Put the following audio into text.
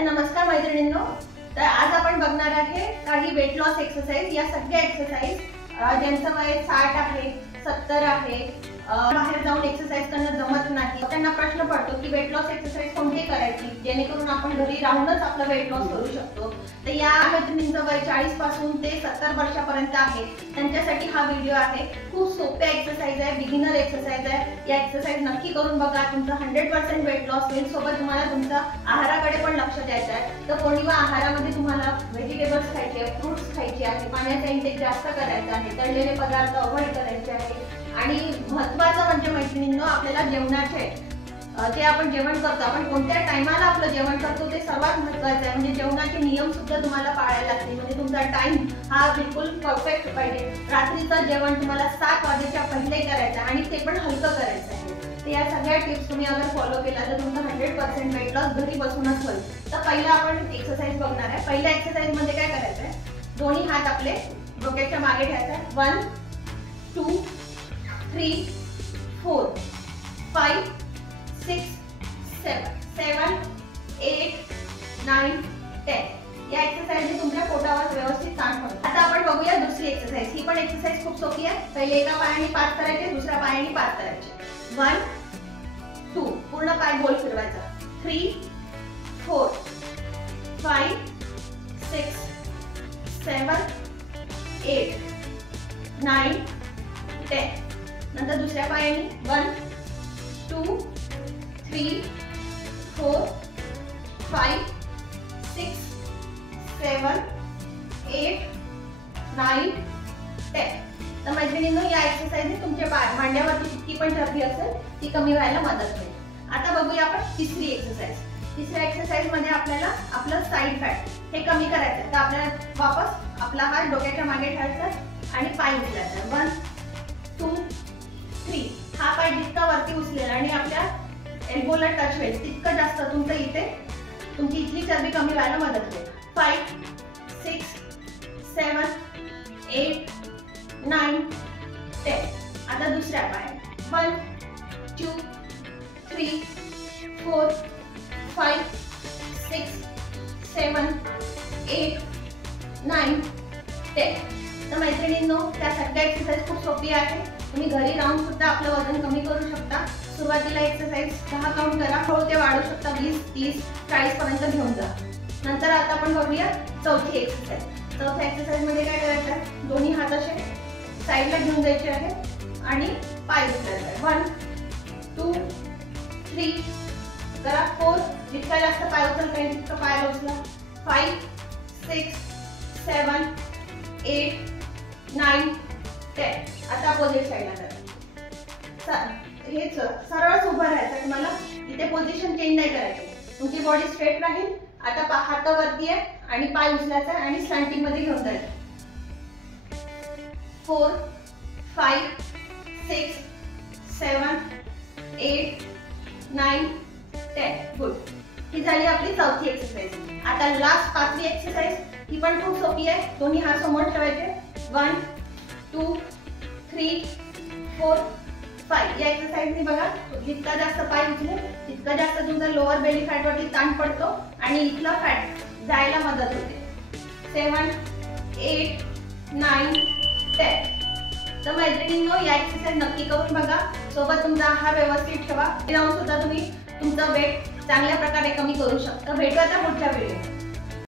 तर नमस्कार मैत्रिणींनो, तर आज आपण बघणार आहे काही वेट लॉस एक्सरसाइज। या सगळ्या एक्सरसाइज ज्यांचं वय 60 आहे, 70 आहे, बाहेर जाऊन एक्सरसाइज करणं जमत नाही, त्यांना प्रश्न पडतो की वेट लॉस एक्सरसाइज कोणती करायची जेणेकरून आपण घरी राहूनच आपला वेट लॉस करू शकतो। तर या मैत्रिणींचं वय 40 पासून ते 70 वर्षापर्यंत आहे, त्यांच्यासाठी हा व्हिडिओ आहे। खूप सोप्या एक्सरसाइज आहे, बिगिनर एक्सरसाइज आहे। या एक्सरसाइज नक्की करून बघा, तुमचा 100% वेट लॉस होईल। सोबत तुम्हाला तुमच्या आहाराकडे पण लक्ष द्यायचं आहे। तर पौर्णिमा आहारामध्ये तुम्हाला व्हेजिटेबल्स खायचे, फ्रुट्स खायचे आहे, पाण्याचा इंटेक जास्त करायचा आहे, तळलेले पदार्थ अवॉइड करायचे आहे। आणि महत्त्वाचं म्हणजे मैत्रिणींनो, आपल्याला जेवणाचे जे आपण जेवण करतो, आपण कोणत्या टाइमाला आपलं जेवण करतो ते सर्वात महत्त्वाचं आहे। म्हणजे जेवणाचे नियम सुद्धा तुम्हाला पाळायला लागतील, म्हणजे तुमचा टाइम हा बिलकुल परफेक्ट पाहिजे। रात्रीचं जेवण तुम्हाला 7 वाजेच्या पहिले करायचं आणि ते पण हलकं करायचं आहे। तर या सगळ्या टिप्स तुम्ही अगर फॉलो केला तर तुमचा 100% वेट लॉस घरी बसूनच होईल। तर पहिला आपण एक्सरसाइज बघणार आहे। पहिल्या एक्सरसाइज मध्ये काय करायचं आहे, दोन्ही हात आपले डोक्याच्या मागे ठेवायचे। 1 2 3 4 5 6 7 7 8 9 10। या एक्सरसाइजने तुमच्या पोटावर व्यवस्थित ताण पडतो। आता आपण बघूया दुसरी एक्सरसाइज। ही पण एक्सरसाइज खूप सोपी आहे। पहिले एका पायाने 5 करायचे, दुसऱ्या पायाने 5 करायचे। 1 2 पूर्ण पाय गोल फिरवायचा। 3 4 5 6 7 8 9 10। नंतर दुसऱ्या पायाने 1 2 3 4 5 6 7 8 9 10। तर मैत्रिणींनो, या एक्सरसाइजने तुमच्या मांड्यावरची जितकी पण चरबी असेल ती कमी व्हायला मदत होईल। आता बघूया आपण तिसरी एक्सरसाइज। तिसऱ्या एक्सरसाइज मध्ये आपल्याला आपलं साइड फॅट हे कमी करायचं। तर आपल्याला वापस आपला हात डोक्याच्या मागे ठेवायचा आणि पाय उचलायचा। 1 2 3। हा पाय जितका वरती उचलेल आणि आपल्या एल्बोला टच होईल तितकं जास्त तुमचं इथे तुमची इथली चरबी कमी व्हायला मदत होईल। 5 6 7 8 9 10। आता दुसऱ्या पायाने 1 2 3 4 5 6 7 8 9 10। तर मैत्रिणींनो, त्या सगळ्या एक्सरसाइज खूप सोपी आहे। तुम्ही घरी राहून सुद्धा आपलं वजन कमी करू शकता। सुरुवातीला एक्सरसाइज 10 काउंट करा, हळू ते वाढू शकता, 20 30 40 पर्यंत घेऊन जा। नंतर आता आपण बघूया चौथी एक्सरसाइज। चौथ्या एक्सरसाइज मध्ये काय करायचं आहे, दोन्ही हात असे साईडला घेऊन जायचे आहे आणि पाय उचलायचे आहे। 1 2 3 करा। 4 जितका जास्त पाय उचलता येईल तितका पाय उचला। 5 6 7 8 9 10। आता अपोजिट साईडला करा। हेच सरळच उभं राहायचं, तुम्हाला इथे पोझिशन चेंज नाही करायची। तुमची बॉडी स्ट्रेट राहील। आता हात वरती आहे आणि पाय उचलायचा आणि स्लॅंटिंग मध्ये घेऊन जायचं। 4 5 6 7 8 9 10। गुड। ही झाली आपली चौथी एक्सरसाइज। आता लास्ट पाचवी एक्सरसाइज, ही पण खूप सोपी आहे। दोन्ही हात समोर ठेवायचे। 1 2 3 4 5। या एक्सरसाइजने बघा, जितका जास्त पाय उचले तितका जास्त तुमचा लोअर बेली फॅट वरती ताण पडतो आणि इथला फॅट जायला मदत होते। 7 8 9 10। तर मैत्रिणींनो, या एक्सरसाइज नक्की करून बघा। सोबत तुमचा आहार व्यवस्थित ठेवा, राहून सुद्धा तुम्ही तुमचं वेट चांगल्या प्रकारे कमी करू शकता। भेटू आता पुढच्या व्हिडिओ।